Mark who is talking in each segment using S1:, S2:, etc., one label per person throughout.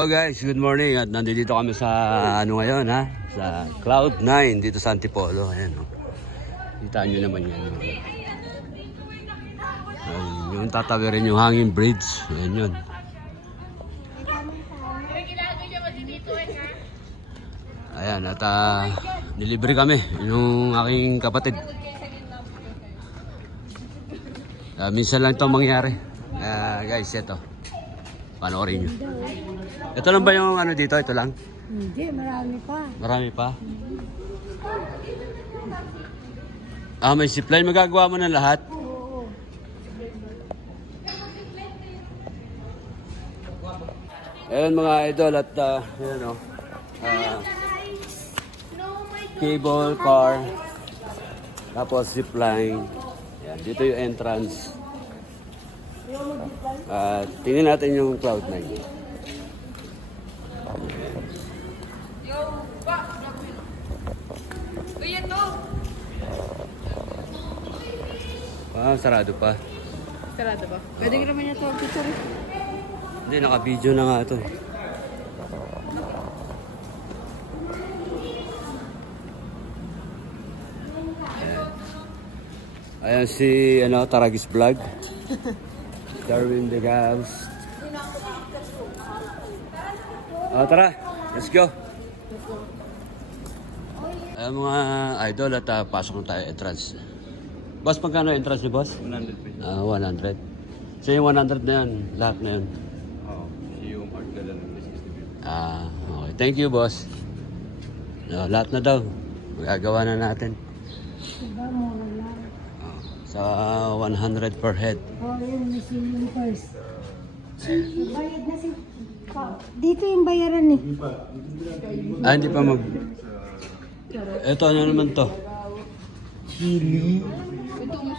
S1: So guys, good morning at nandito kami sa ano ngayon ha? Sa Cloud9 dito sa Antipolo. Ayan o. Kita nyo naman yan. oh. Ayun, yung tatawirin yung hanging bridge. Ayan yun. Ayan, at ah, nilibre kami yung aking kapatid. Ah, minsan lang ito mangyari. Ah, guys, ito. Panoorin nyo. Ito lang ba yung ano dito? Ito lang?
S2: Hindi, marami pa.
S1: Marami pa? Ah, may zipline. Magagawa mo ng lahat?
S2: Oo.
S1: Ayun mga idol at uh, yun o. Ah, cable car. Tapos zipline. Yan, dito yung entrance. At tingnan natin yung Cloud9.
S3: Kuya to!
S1: Ah, sarado pa.
S3: Sarado ba? Pwede ka naman niya to picture.
S1: Hindi, naka-video na nga ito eh. Ayan si ano, Taragis Vlog. Darwin the Gabs. Oh, tara, let's go. Ayan mga idol at ah, pasok na tayo entrance. Boss, magkano entrance ni boss?
S4: 100 pesos.
S1: Ah, 100. So yung 100 na yan, lahat na yun.
S4: Oo. Yung art ka lang ng 60 pesos.
S1: Ah, okay. Thank you, boss. No, lahat na daw. Magagawa na natin.
S2: Diba.
S1: Oh, sa 100 per head.
S2: Oh, yun, may ceiling first. Bayad na si... Pa, dito yung bayaran eh.
S1: Ah, hindi pa mag... Ito, ano naman to?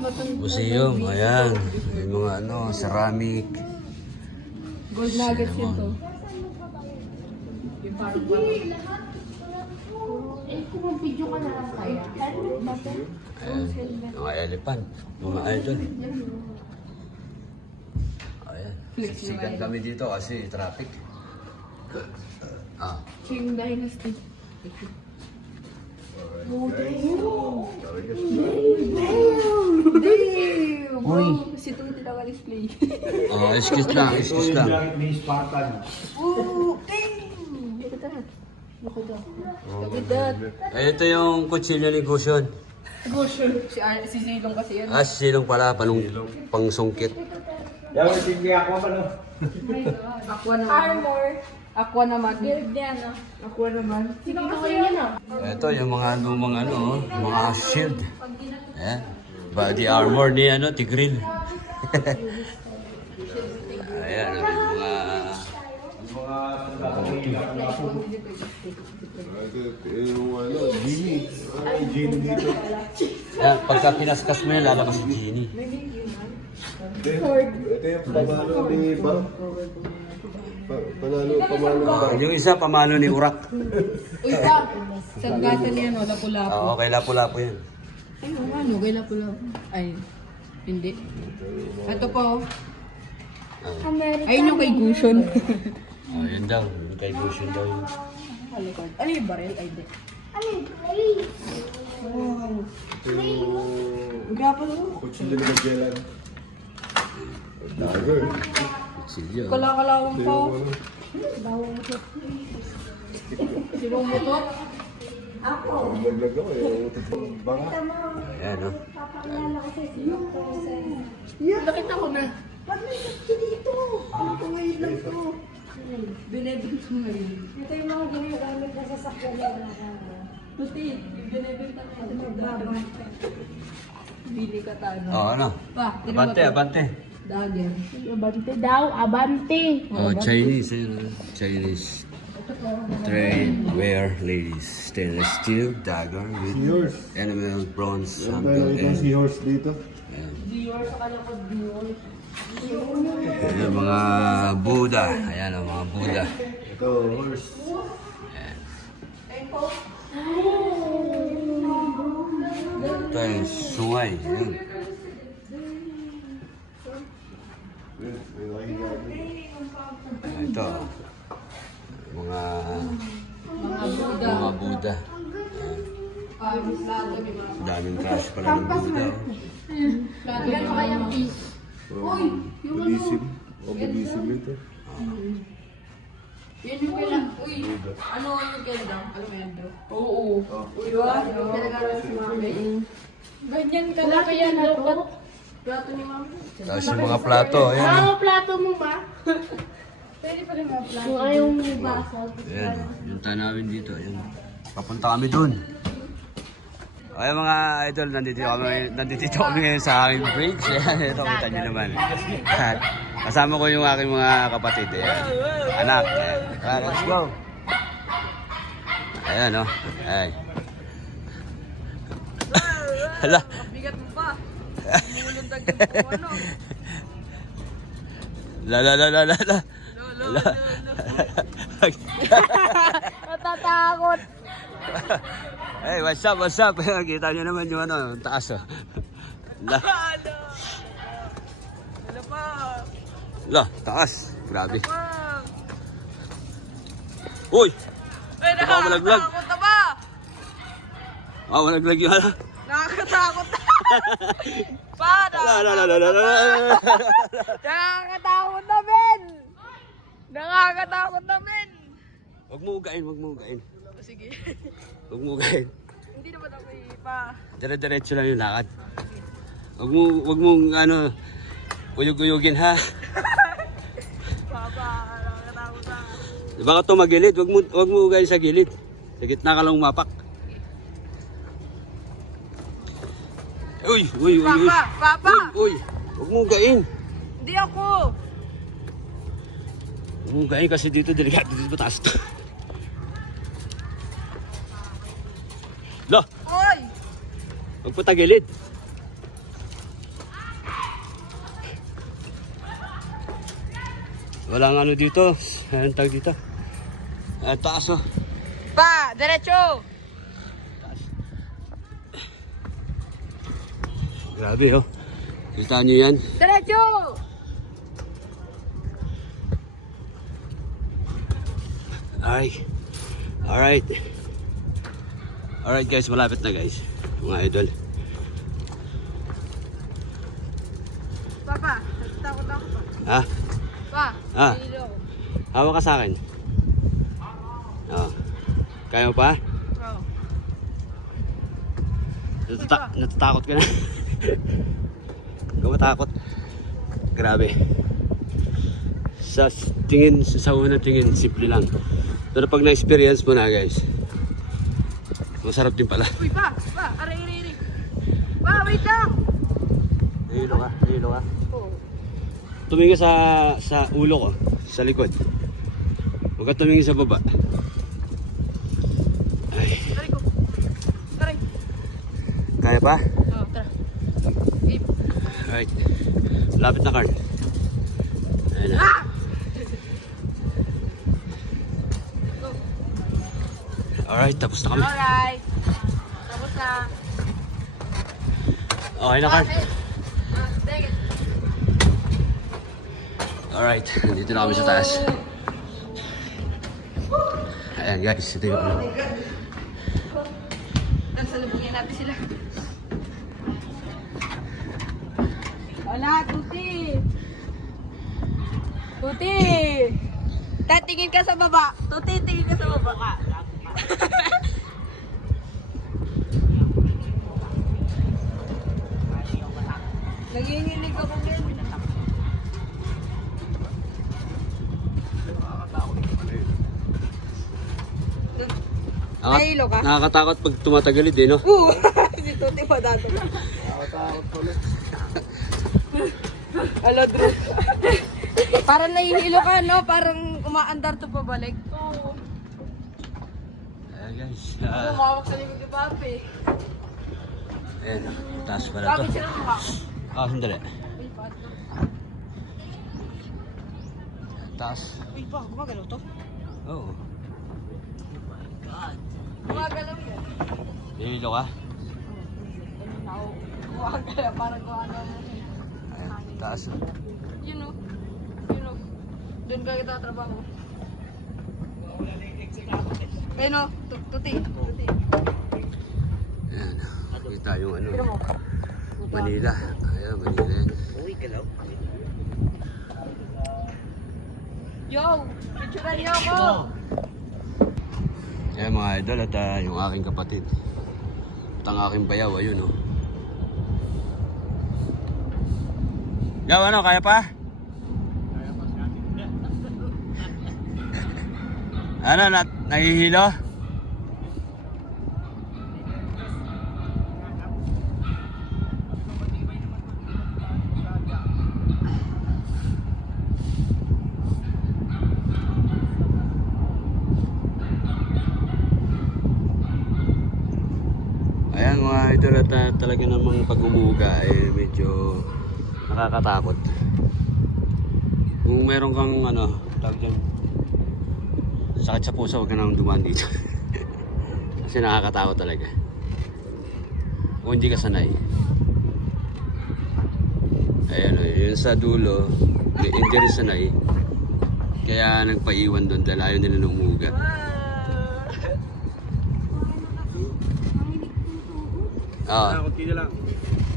S3: Matang
S1: Museum, ayan. May mga ano, ceramic.
S3: gold nuggets yun to. Yung parang
S1: Ayan, mga elephant. Mga idol. Ayan. Siksikan kami dito kasi traffic. Ah,
S3: Qing Dynasty. Damn! Uy! Si Tuti naka-display.
S1: oh, excuse lang, excuse lang.
S3: Oh, damn! Look at that. Look at that.
S1: Eh, ito yung kutsilyo ni Gusion.
S3: Gosh, si, Ar- si Zilong kasi yan.
S1: Ah, silong pala, panung, pang sungkit.
S3: Aqua naman. Armor. Aqua naman. Build niya, no? Aqua naman. Sino kasi yan, ah?
S1: Ito, yung mga lumang ano, oh, mga shield. Eh, body armor ni ano, Tigril. Ayan, yung mga...
S4: Yung ano, Genie. Ay, Genie dito.
S1: Ayan, pagka pinaskas mo yan, lalabas si Genie.
S4: Ito yung pamalo ni Bang. Pa- Panalo, pamalo ni
S1: Ah,
S4: Bang.
S1: yung isa, pamalo ni Urak.
S3: Uy, pa! Sanggatan niya, no? Lapu-lapu.
S1: Oo, okay, lapo-lapo yan.
S3: Ay, oo nga, no? Kay lapu-lapu. Ay, hindi. Ito po.
S2: American.
S3: Ayun yung kay Gushon.
S1: Oh, yun daw, yung kay Gusion daw yun.
S3: Alikod. Ano yung baril? Ay, hindi.
S4: Ito yung... Kutsilyo ni Magellan. Dagger.
S1: Kutsilyo.
S3: Kala-kalawang
S4: Ito
S3: po.
S4: yung ano.
S3: Sinong motor?
S4: Naglag ako eh. Yung Banga.
S1: Ayan, no?
S2: Papakilala ko sa sino ko sa...
S3: Nakita ko na.
S2: Ba't may kotse dito? Ano ko ngayon lang to?
S3: Binibenta mo yun.
S2: Ito yung mga ginagamit na sasakyan na
S3: Puti, yung binibenta mo yun.
S2: magbabanta.
S3: Bili ka tayo.
S1: Oh, ano?
S3: Pa,
S1: Abante, abante.
S3: Dagger.
S2: Abante daw, abante.
S1: Oh, Chinese, yun. Chinese. Trade wear ladies. Stainless steel dagger with
S4: Seahorse.
S1: enamel bronze
S4: itong
S1: and
S4: seahorse dito.
S1: Ayan.
S3: Dior sa kanya ko Dior.
S1: Ayan ang mga Buddha. Ayan ang mga Buddha.
S4: Go, horse. Ayan.
S1: Ito yung sungay. Ayan.
S4: Ito. Mga... Mga
S1: Buddha. Mga Buddha. Daming trash pala ng
S3: Buddha. Oh. Plato kaya ng fish.
S4: Uy, yung Budisim. O, budisim ito.
S3: Yun yung kailang, uy, ano yung ganda? Alam mo yan, bro? Oo. Uy, diba? Pinag-aaral si mami. Ganyan ka na kaya na to? Plato ni mami.
S1: Tapos yung mga plato, ayan. oh.
S2: Ang plato mo ba?
S3: Pwede pa rin mga plato.
S2: Kung ayaw mo basag.
S1: Ayan, oh. yung tanawin dito. Ayan. Papunta kami dun. Okay mga idol, nandito kami, nandito kami ngayon sa aking bridge. Ayan, ito kita nyo naman. At Kasama ko yung aking mga kapatid. Ayan. Anak. Ayan. Let's go. Ayan, oh. Ayan. Hala.
S3: Bigat mo pa. Mulundag yung ano.
S1: La la la la la la. La.
S3: Natatakot.
S1: Hey, what's up, what's up? Kita nyo naman yung ano, yung taas oh. La.
S3: Pa?
S1: La, taas. Grabe. Uy!
S3: Ay,
S1: Baka malaglag.
S3: nakakatakot na ba?
S1: Ah, malaglag yung ano.
S3: Nakakatakot na. pa,
S1: La la la la la la.
S3: nakakatakot na, men. Nakakatakot na, men.
S1: Huwag mo ugain, huwag mo ugain.
S3: Sige.
S1: Huwag mo ugain.
S3: Hindi naman ako ipa.
S1: Dire-diretso lang yung lakad. Huwag mo, huwag mo, ano, uyog-uyogin ha.
S3: Papa, nakakatakot na.
S1: Baka tumagilid, huwag mo, huwag mo ugain sa gilid. Sa gitna ka lang umapak. Uy, uy, uy, uy.
S3: Papa, papa.
S1: Uy, uy. Huwag mo ugain.
S3: Hindi ako.
S1: Huwag mo ugain kasi dito, delikado dito mataas to. Huwag po tagilid. Walang ano dito. Anong tag dito? Ah, taas oh.
S3: Pa, diretso.
S1: Grabe oh. Kita nyo yan.
S3: Diretso.
S1: Ay. Alright. Alright guys, malapit na guys. Mga idol.
S3: Papa, natatakot ako pa.
S1: Ha?
S3: Pa,
S1: Ah. Hawak ka sa akin. Oh. Kaya mo pa?
S3: Oh.
S1: Natata- natatakot ka na. Huwag ka matakot. Grabe. Sa tingin, sa unang tingin, simple lang. Pero pag na-experience mo na guys, masarap din pala.
S3: Uy, pa, pa, aray, aray, aray. Pa, wait lang.
S1: Nahilo ka, nahilo ka.
S3: Oh.
S1: Tumingin sa sa ulo ko, sa likod. Huwag ka tumingin sa baba. Ay,
S3: Aray ko. Aray.
S1: kaya pa?
S3: Oh, tara. Game.
S1: Alright. Lapit na card. Ayun na.
S3: Ah!
S1: Alright, tapos na kami.
S3: Alright. Tapos na.
S1: Okay na
S3: it.
S1: Alright, nandito na kami sa taas. Ayan guys, ito yung ano.
S3: Nagsalubungin natin sila. Wala, Tuti. Tuti. Tatingin ka sa baba. Tuti, tingin ka sa baba. Nanginginig ako.
S1: Nakaka-
S3: Nahilo ka?
S1: Nakakatakot pag tumatagalid eh, no?
S3: Oo! si Tuti pa dati. Ala, Drew. Parang nahihilo ka, no? Parang umaandar to pabalik. Oo.
S1: Guys. ah,
S3: Tumawag sa likod ni Papi.
S1: ayan, taas pala to. Ah, sandali. Taas.
S3: Uy, pa, gumagalaw to?
S1: Oo.
S3: Gumagalaw yan.
S1: Nahilo ka?
S3: Gumagalaw, parang ano.
S1: Ayan, taas.
S3: You know. You know. Doon ka kita trabaho. Eh no, Tu- tuti. Tuti.
S1: Ayan. Kita yung ano. Manila. Ayan, Manila yan.
S3: Yo! Picturean niyo ako!
S1: Ayan mga idol at ah, yung aking kapatid. At ang aking bayaw, ayun oh. Yaw, ano, kaya pa? ano, nat nahihilo? Ayan mga idol at ah, talaga namang pag umuga eh medyo nakakatakot. Kung meron kang ano, tawag dyan, sakit sa puso, huwag ka nang dumaan dito. Kasi nakakatakot talaga. Kung hindi ka sanay. Ayan, oh, yun sa dulo, may hindi rin sanay. Kaya nagpaiwan doon dahil ayaw nila nung umuga. Ah,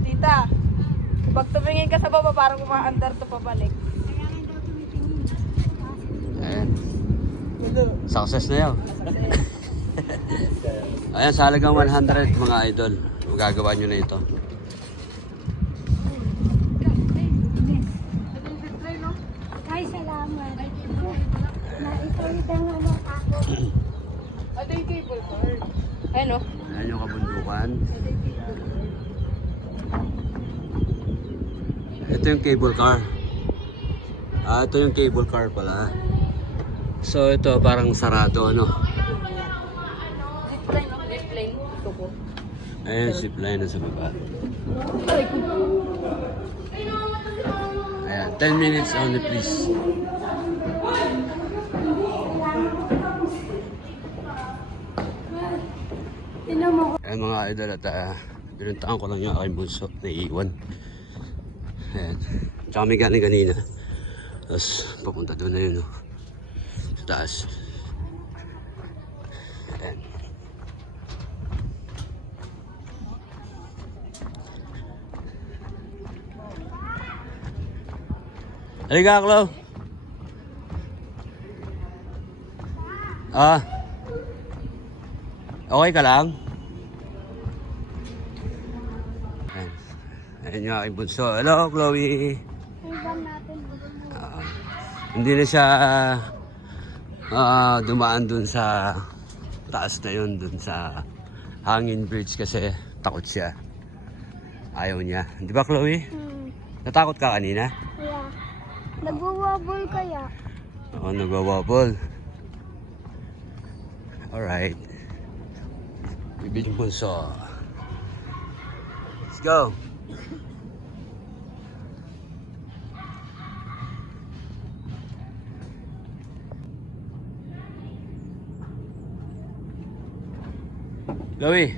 S3: Tita, pag tumingin ka sa baba, parang umaandar to pabalik.
S1: ayan. Success na yun. Ayan, sa halagang 100 mga idol. Magagawa nyo na ito.
S2: Ay, salamat. Naipalitan nga mo ako.
S3: Ito yung cable car. Ayun o.
S1: Ayan yung kabundukan. Ito yung cable car. Ah, ito yung cable car pala. So ito parang sarado ano. Ayan, zipline na sa baba. Ayan, 10 minutes only please. Ayan mga idol at uh, pinuntaan ko lang yung aking bunso na iiwan. Ayan. Tsaka may galing kanina. Tapos papunta doon na yun. No? Sa taas. Ayan. Halika, Klo. Ah. Okay ka lang? Ayan. Ayan yung aking bunso. Hello, Chloe. Ah, hindi na siya ah, dumaan dun sa taas na yun, dun sa hangin bridge kasi takot siya. Ayaw niya. Di ba, Chloe?
S2: Hmm.
S1: Natakot ka kanina?
S2: Yeah. Nagwawabol kaya.
S1: Oo, nagwawabol. Alright. Bibili yung bunso. Let's go. Louis,